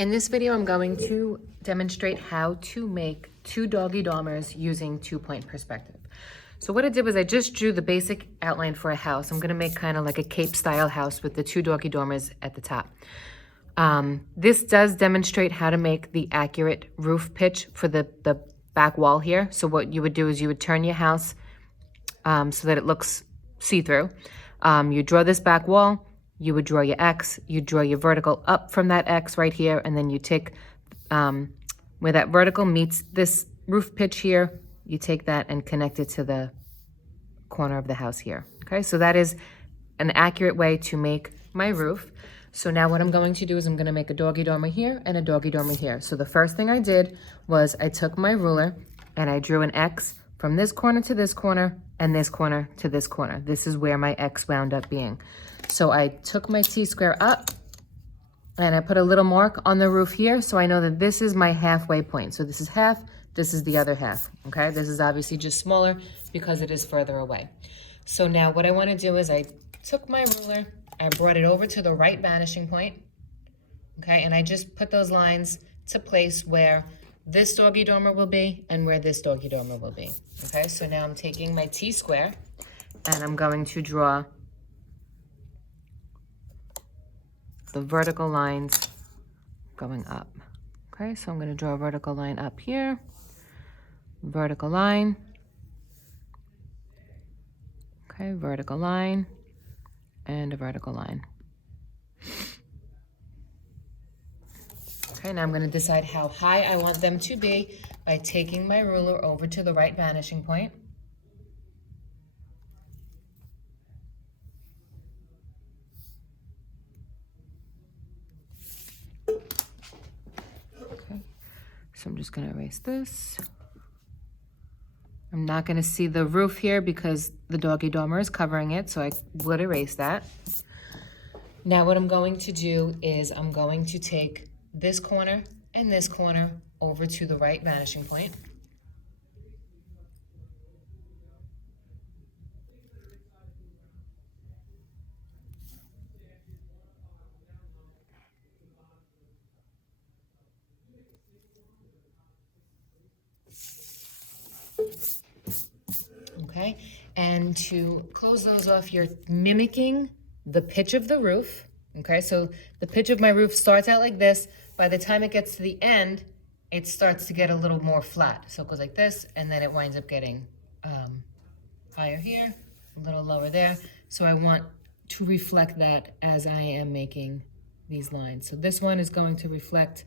In this video, I'm going to demonstrate how to make two doggy dormers using 2-point perspective. So what I did was I just drew the basic outline for a house. I'm gonna make kind of like a cape style house with the two doggy dormers at the top. This does demonstrate how to make the accurate roof pitch for the back wall here. So what you would do is you would turn your house so that it looks see-through. You draw this back wall, you would draw your X, you draw your vertical up from that X right here, and then you take where that vertical meets this roof pitch here, you take that and connect it to the corner of the house here. Okay, so that is an accurate way to make my roof. So now what I'm going to do is I'm going to make a doggy dormer here and a doggy dormer here. So the first thing I did was I took my ruler and I drew an X from this corner to this corner and this corner to this corner. This is where my X wound up being. So I took my T-square up and I put a little mark on the roof here so I know that this is my halfway point. So this is half, this is the other half, okay? This is obviously just smaller because it is further away. So now what I want to do is I took my ruler, I brought it over to the right vanishing point, okay? And I just put those lines to place where this doggy dormer will be and where this doggy dormer will be, okay? So now I'm taking my T-square and I'm going to draw the vertical lines going up. Okay, so I'm going to draw a vertical line up here, vertical line, okay, vertical line, and a vertical line. Okay, now I'm going to decide how high I want them to be by taking my ruler over to the right vanishing point. So I'm just going to erase this. I'm not going to see the roof here because the doggy dormer is covering it, so I would erase that. Now what I'm going to do is I'm going to take this corner and this corner over to the right vanishing point. Okay, and to close those off, you're mimicking the pitch of the roof. Okay, so the pitch of my roof starts out like this. By the time it gets to the end, it starts to get a little more flat. So it goes like this, and then it winds up getting higher here, a little lower there. So I want to reflect that as I am making these lines. So this one is going to reflect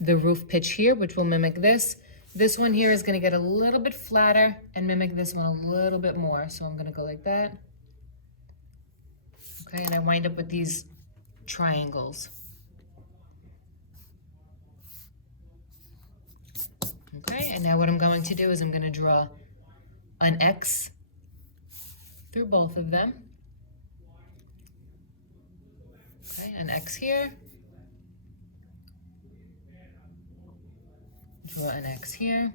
the roof pitch here, which will mimic this. This one here is going to get a little bit flatter and mimic this one a little bit more. So I'm going to go like that. Okay, and I wind up with these triangles. Okay, and now what I'm going to do is I'm going to draw an X through both of them. Okay, an X here. Draw an X here.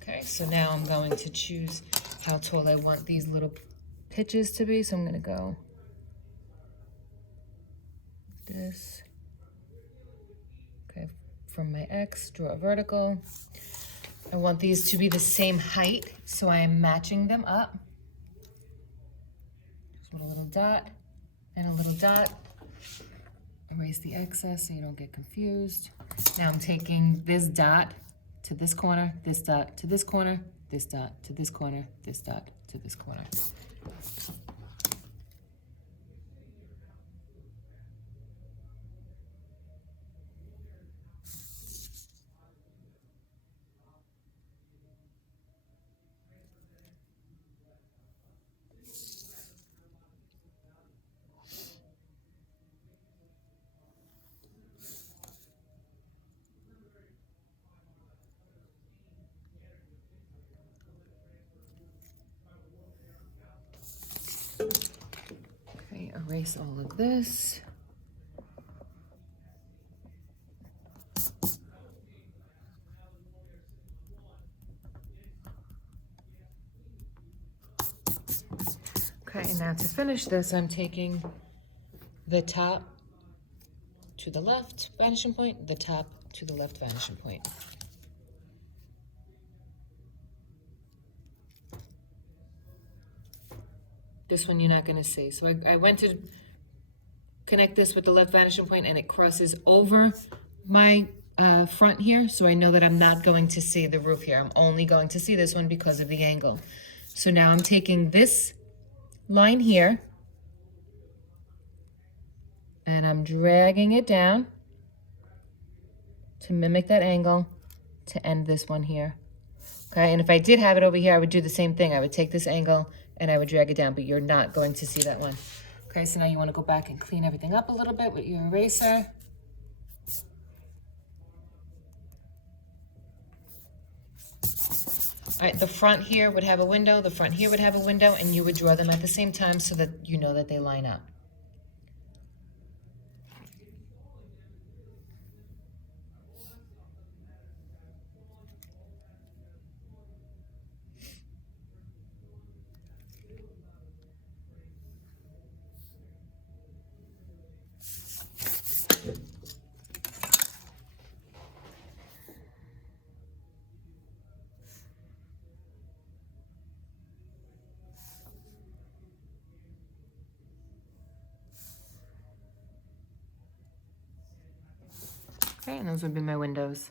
Okay, so now I'm going to choose how tall I want these little pitches to be. So I'm going to go this. Okay, from my X, draw a vertical. I want these to be the same height, so I am matching them up. Just want a little dot and a little dot. Erase the excess so you don't get confused. Now I'm taking this dot to this corner, this dot to this corner, this dot to this corner, this dot to this corner. Okay, erase all of this. Okay, and now to finish this, I'm taking the top to the left vanishing point, the top to the left vanishing point. This one you're not going to see. So I went to connect this with the left vanishing point and it crosses over my front here. So I know that I'm not going to see the roof here. I'm only going to see this one because of the angle. So now I'm taking this line here and I'm dragging it down to mimic that angle to end this one here. Okay, and if I did have it over here, I would do the same thing. I would take this angle and I would drag it down, but you're not going to see that one. Okay, so now you want to go back and clean everything up a little bit with your eraser. All right, the front here would have a window, the front here would have a window, and you would draw them at the same time so that you know that they line up. Okay, and those would be my windows.